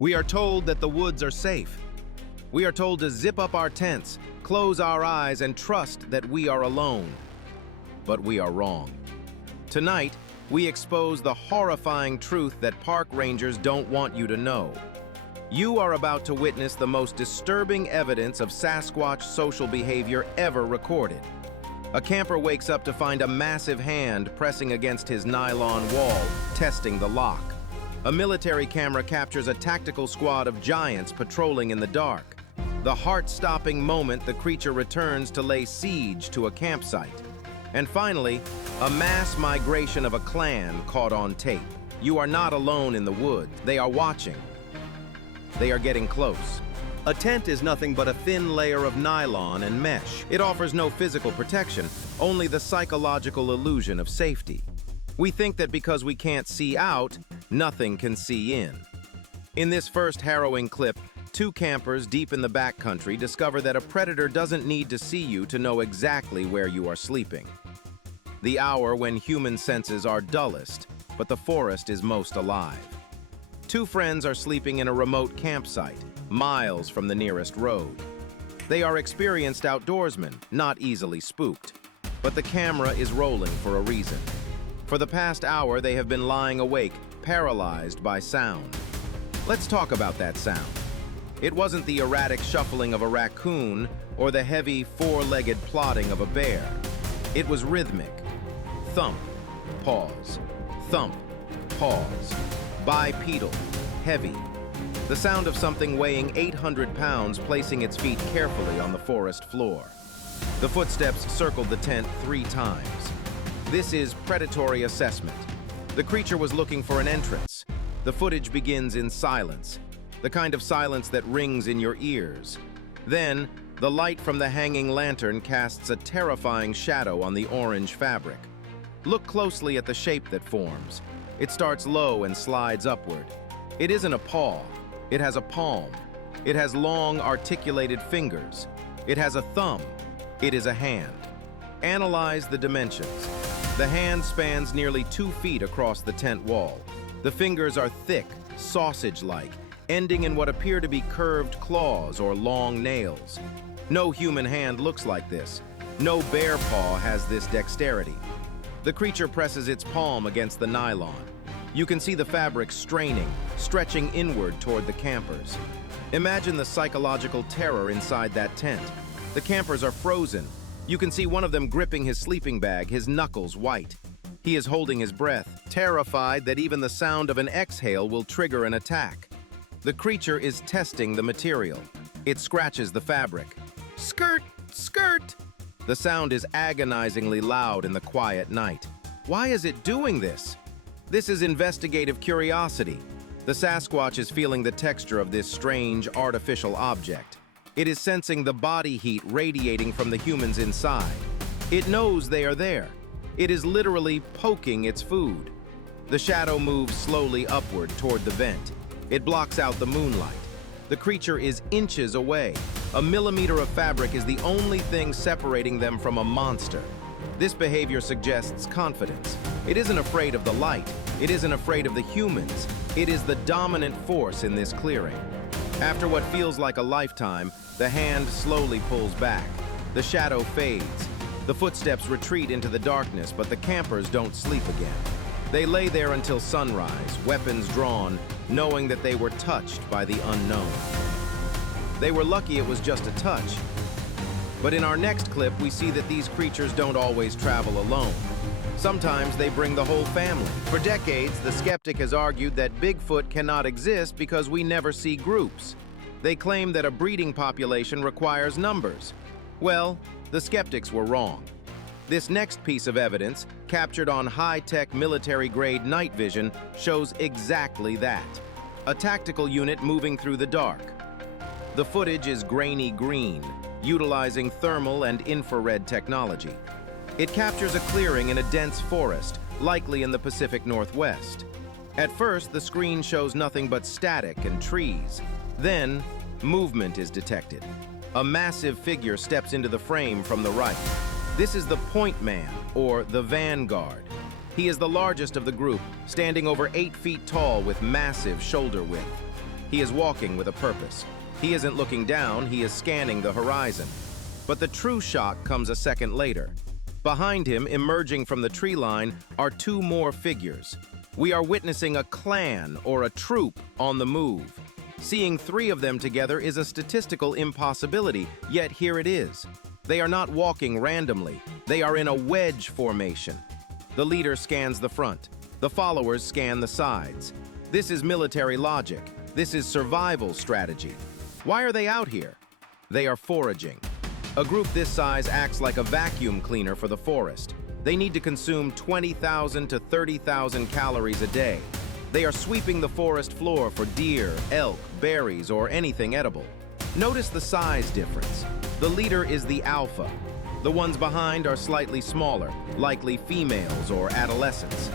We are told that the woods are safe. We are told to zip up our tents, close our eyes, and trust that we are alone. But we are wrong. Tonight, we expose the horrifying truth that park rangers don't want you to know. You are about to witness the most disturbing evidence of Sasquatch social behavior ever recorded. A camper wakes up to find a massive hand pressing against his nylon wall, testing the lock. A military camera captures a tactical squad of giants patrolling in the dark. The heart-stopping moment the creature returns to lay siege to a campsite. And finally, a mass migration of a clan caught on tape. You are not alone in the woods. They are watching. They are getting close. A tent is nothing but a thin layer of nylon and mesh. It offers no physical protection, only the psychological illusion of safety. We think that because we can't see out, nothing can see in. In this first harrowing clip, two campers deep in the backcountry discover that a predator doesn't need to see you to know exactly where you are sleeping. The hour when human senses are dullest, but the forest is most alive. Two friends are sleeping in a remote campsite, miles from the nearest road. They are experienced outdoorsmen, not easily spooked. But the camera is rolling for a reason. For the past hour, they have been lying awake, paralyzed by sound. Let's talk about that sound. It wasn't the erratic shuffling of a raccoon or the heavy, four-legged plodding of a bear. It was rhythmic. Thump, pause. Thump, pause. Bipedal, heavy. The sound of something weighing 800 pounds placing its feet carefully on the forest floor. The footsteps circled the tent 3 times. This is predatory assessment. The creature was looking for an entrance. The footage begins in silence, the kind of silence that rings in your ears. Then, the light from the hanging lantern casts a terrifying shadow on the orange fabric. Look closely at the shape that forms. It starts low and slides upward. It isn't a paw. It has a palm. It has long, articulated fingers. It has a thumb. It is a hand. Analyze the dimensions. The hand spans nearly 2 feet across the tent wall. The fingers are thick, sausage-like, ending in what appear to be curved claws or long nails. No human hand looks like this. No bear paw has this dexterity. The creature presses its palm against the nylon. You can see the fabric straining, stretching inward toward the campers. Imagine the psychological terror inside that tent. The campers are frozen. You can see one of them gripping his sleeping bag, his knuckles white. He is holding his breath, terrified that even the sound of an exhale will trigger an attack. The creature is testing the material. It scratches the fabric. Skirt! Skirt! The sound is agonizingly loud in the quiet night. Why is it doing this? This is investigative curiosity. The Sasquatch is feeling the texture of this strange, artificial object. It is sensing the body heat radiating from the humans inside. It knows they are there. It is literally poking its food. The shadow moves slowly upward toward the vent. It blocks out the moonlight. The creature is inches away. A millimeter of fabric is the only thing separating them from a monster. This behavior suggests confidence. It isn't afraid of the light. It isn't afraid of the humans. It is the dominant force in this clearing. After what feels like a lifetime, the hand slowly pulls back. The shadow fades. The footsteps retreat into the darkness, but the campers don't sleep again. They lay there until sunrise, weapons drawn, knowing that they were touched by the unknown. They were lucky it was just a touch. But in our next clip, we see that these creatures don't always travel alone. Sometimes they bring the whole family. For decades, the skeptic has argued that Bigfoot cannot exist because we never see groups. They claim that a breeding population requires numbers. Well, the skeptics were wrong. This next piece of evidence, captured on high-tech military-grade night vision, shows exactly that. A tactical unit moving through the dark. The footage is grainy green, utilizing thermal and infrared technology. It captures a clearing in a dense forest, likely in the Pacific Northwest. At first, the screen shows nothing but static and trees. Then, movement is detected. A massive figure steps into the frame from the right. This is the point man, or the vanguard. He is the largest of the group, standing over 8 feet tall with massive shoulder width. He is walking with a purpose. He isn't looking down, he is scanning the horizon. But the true shock comes a second later. Behind him, emerging from the tree line, are two more figures. We are witnessing a clan or a troop on the move. Seeing three of them together is a statistical impossibility, yet here it is. They are not walking randomly. They are in a wedge formation. The leader scans the front. The followers scan the sides. This is military logic. This is survival strategy. Why are they out here? They are foraging. A group this size acts like a vacuum cleaner for the forest. They need to consume 20,000 to 30,000 calories a day. They are sweeping the forest floor for deer, elk, berries, or anything edible. Notice the size difference. The leader is the alpha. The ones behind are slightly smaller, likely females or adolescents.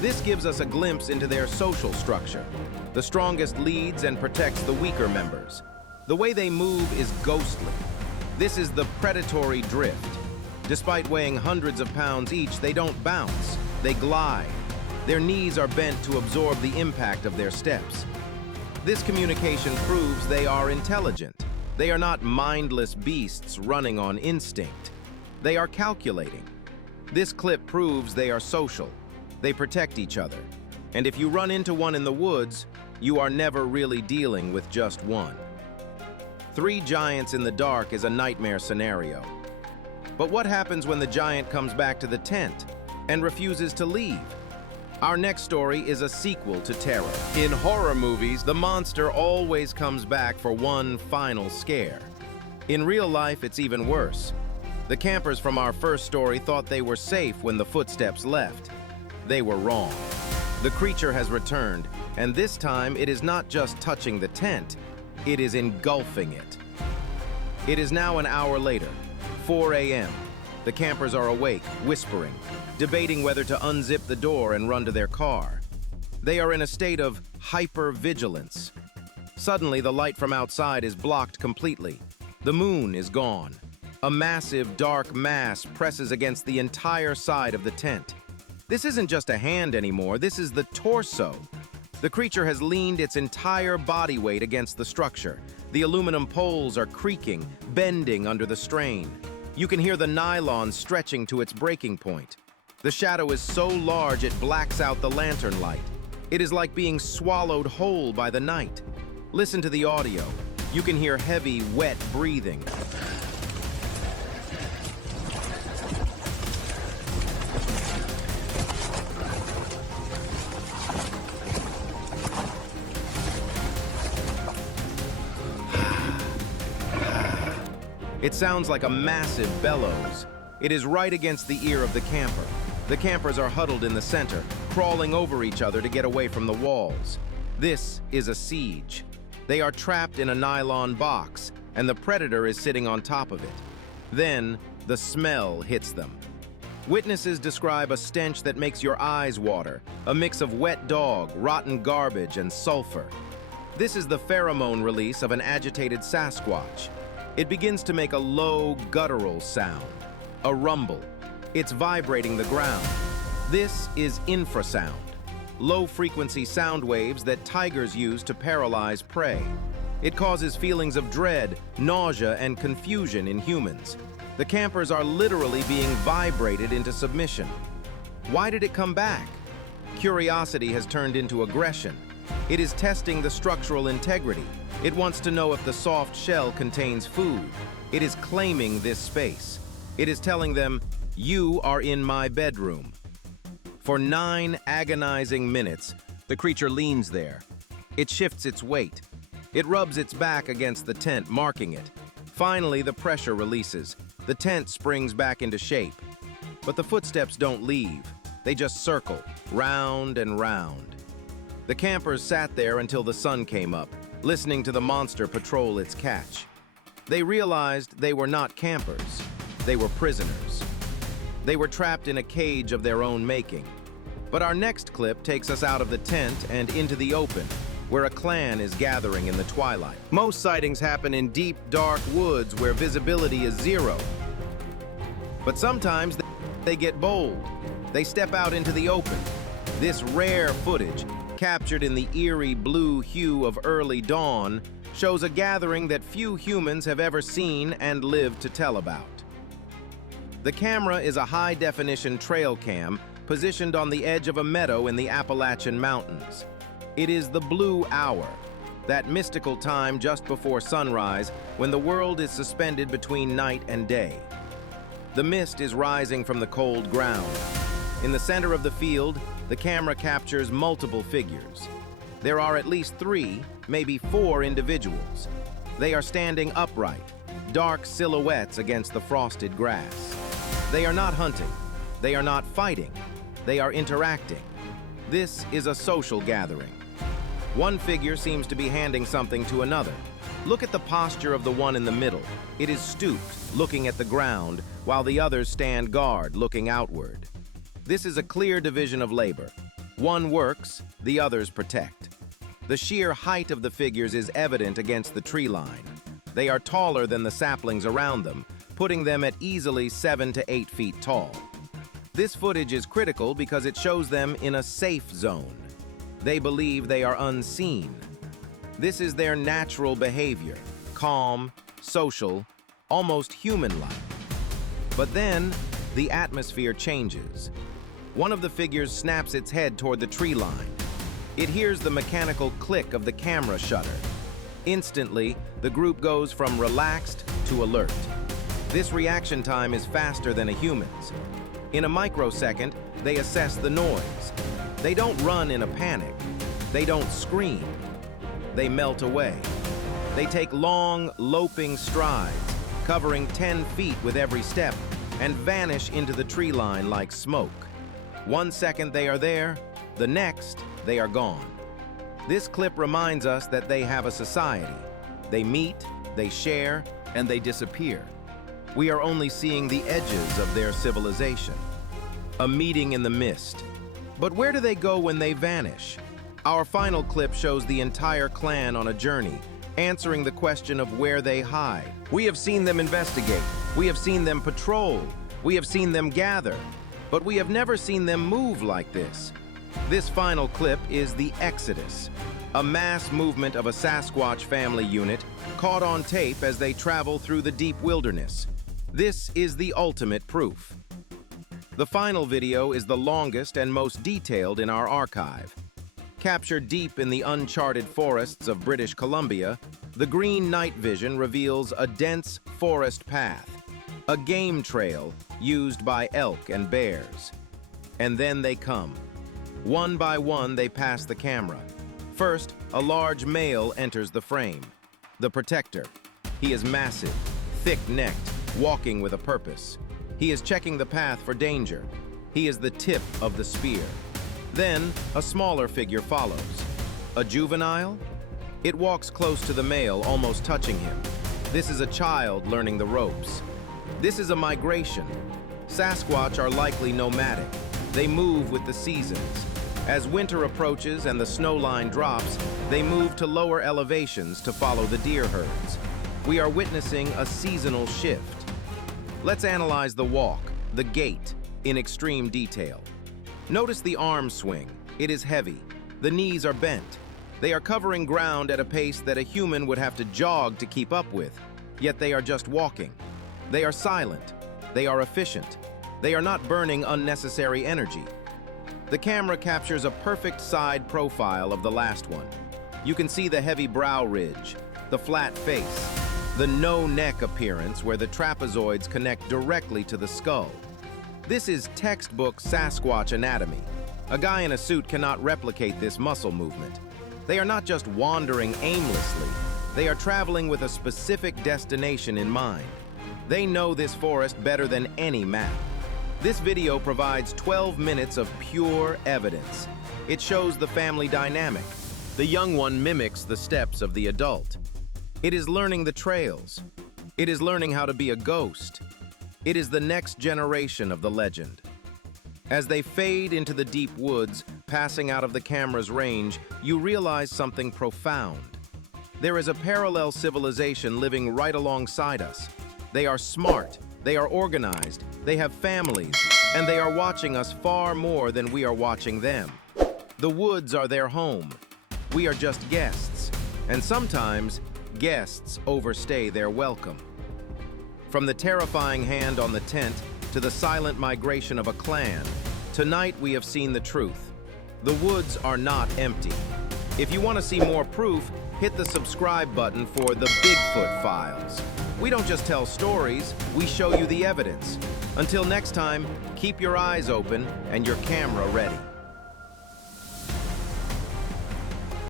This gives us a glimpse into their social structure. The strongest leads and protects the weaker members. The way they move is ghostly. This is the predatory drift. Despite weighing hundreds of pounds each, they don't bounce, they glide. Their knees are bent to absorb the impact of their steps. This communication proves they are intelligent. They are not mindless beasts running on instinct. They are calculating. This clip proves they are social. They protect each other. And if you run into one in the woods, you are never really dealing with just one. Three giants in the dark is a nightmare scenario. But what happens when the giant comes back to the tent and refuses to leave? Our next story is a sequel to terror. In horror movies, the monster always comes back for one final scare. In real life, it's even worse. The campers from our first story thought they were safe when the footsteps left. They were wrong. The creature has returned, and this time it is not just touching the tent, it is engulfing it. It is now an hour later, 4 a.m. The campers are awake, whispering, debating whether to unzip the door and run to their car. They are in a state of hyper-vigilance. Suddenly, the light from outside is blocked completely. The moon is gone. A massive, dark mass presses against the entire side of the tent. This isn't just a hand anymore, this is the torso. The creature has leaned its entire body weight against the structure. The aluminum poles are creaking, bending under the strain. You can hear the nylon stretching to its breaking point. The shadow is so large it blacks out the lantern light. It is like being swallowed whole by the night. Listen to the audio. You can hear heavy, wet breathing. It sounds like a massive bellows. It is right against the ear of the camper. The campers are huddled in the center, crawling over each other to get away from the walls. This is a siege. They are trapped in a nylon box, and the predator is sitting on top of it. Then, the smell hits them. Witnesses describe a stench that makes your eyes water, a mix of wet dog, rotten garbage, and sulfur. This is the pheromone release of an agitated Sasquatch. It begins to make a low, guttural sound, a rumble. It's vibrating the ground. This is infrasound, low-frequency sound waves that tigers use to paralyze prey. It causes feelings of dread, nausea, and confusion in humans. The campers are literally being vibrated into submission. Why did it come back? Curiosity has turned into aggression. It is testing the structural integrity. It wants to know if the soft shell contains food. It is claiming this space. It is telling them, "You are in my bedroom." For 9 agonizing minutes, the creature leans there. It shifts its weight. It rubs its back against the tent, marking it. Finally, the pressure releases. The tent springs back into shape. But the footsteps don't leave. They just circle, round and round. The campers sat there until the sun came up, listening to the monster patrol its catch. They realized they were not campers. They were prisoners. They were trapped in a cage of their own making. But our next clip takes us out of the tent and into the open, where a clan is gathering in the twilight. Most sightings happen in deep, dark woods where visibility is zero. But sometimes they get bold. They step out into the open. This rare footage captured in the eerie blue hue of early dawn, shows a gathering that few humans have ever seen and lived to tell about. The camera is a high-definition trail cam positioned on the edge of a meadow in the Appalachian Mountains. It is the blue hour, that mystical time just before sunrise when the world is suspended between night and day. The mist is rising from the cold ground. In the center of the field, the camera captures multiple figures. There are at least 3, maybe 4 individuals. They are standing upright, dark silhouettes against the frosted grass. They are not hunting. They are not fighting. They are interacting. This is a social gathering. One figure seems to be handing something to another. Look at the posture of the one in the middle. It is stooped, looking at the ground, while the others stand guard, looking outward. This is a clear division of labor. One works, the others protect. The sheer height of the figures is evident against the tree line. They are taller than the saplings around them, putting them at easily 7 to 8 feet tall. This footage is critical because it shows them in a safe zone. They believe they are unseen. This is their natural behavior, calm, social, almost human-like. But then, the atmosphere changes. One of the figures snaps its head toward the tree line. It hears the mechanical click of the camera shutter. Instantly, the group goes from relaxed to alert. This reaction time is faster than a human's. In a microsecond, they assess the noise. They don't run in a panic. They don't scream. They melt away. They take long, loping strides, covering 10 feet with every step, and vanish into the tree line like smoke. 1 second they are there, the next they are gone. This clip reminds us that they have a society. They meet, they share, and they disappear. We are only seeing the edges of their civilization. A meeting in the mist. But where do they go when they vanish? Our final clip shows the entire clan on a journey, answering the question of where they hide. We have seen them investigate. We have seen them patrol. We have seen them gather. But we have never seen them move like this. This final clip is the Exodus, a mass movement of a Sasquatch family unit caught on tape as they travel through the deep wilderness. This is the ultimate proof. The final video is the longest and most detailed in our archive. Captured deep in the uncharted forests of British Columbia, the green night vision reveals a dense forest path, a game trail used by elk and bears. And then they come. One by one, they pass the camera. First, a large male enters the frame. The protector. He is massive, thick-necked, walking with a purpose. He is checking the path for danger. He is the tip of the spear. Then, a smaller figure follows. A juvenile? It walks close to the male, almost touching him. This is a child learning the ropes. This is a migration. Sasquatch are likely nomadic. They move with the seasons. As winter approaches and the snow line drops, they move to lower elevations to follow the deer herds. We are witnessing a seasonal shift. Let's analyze the walk, the gait, in extreme detail. Notice the arm swing. It is heavy. The knees are bent. They are covering ground at a pace that a human would have to jog to keep up with, yet they are just walking. They are silent. They are efficient. They are not burning unnecessary energy. The camera captures a perfect side profile of the last one. You can see the heavy brow ridge, the flat face, the no-neck appearance where the trapezoids connect directly to the skull. This is textbook Sasquatch anatomy. A guy in a suit cannot replicate this muscle movement. They are not just wandering aimlessly. They are traveling with a specific destination in mind. They know this forest better than any map. This video provides 12 minutes of pure evidence. It shows the family dynamic. The young one mimics the steps of the adult. It is learning the trails. It is learning how to be a ghost. It is the next generation of the legend. As they fade into the deep woods, passing out of the camera's range, you realize something profound. There is a parallel civilization living right alongside us. They are smart, they are organized, they have families, and they are watching us far more than we are watching them. The woods are their home. We are just guests, and sometimes guests overstay their welcome. From the terrifying hand on the tent to the silent migration of a clan, tonight we have seen the truth. The woods are not empty. If you want to see more proof, hit the subscribe button for the Bigfoot Files. We don't just tell stories, we show you the evidence. Until next time, keep your eyes open and your camera ready.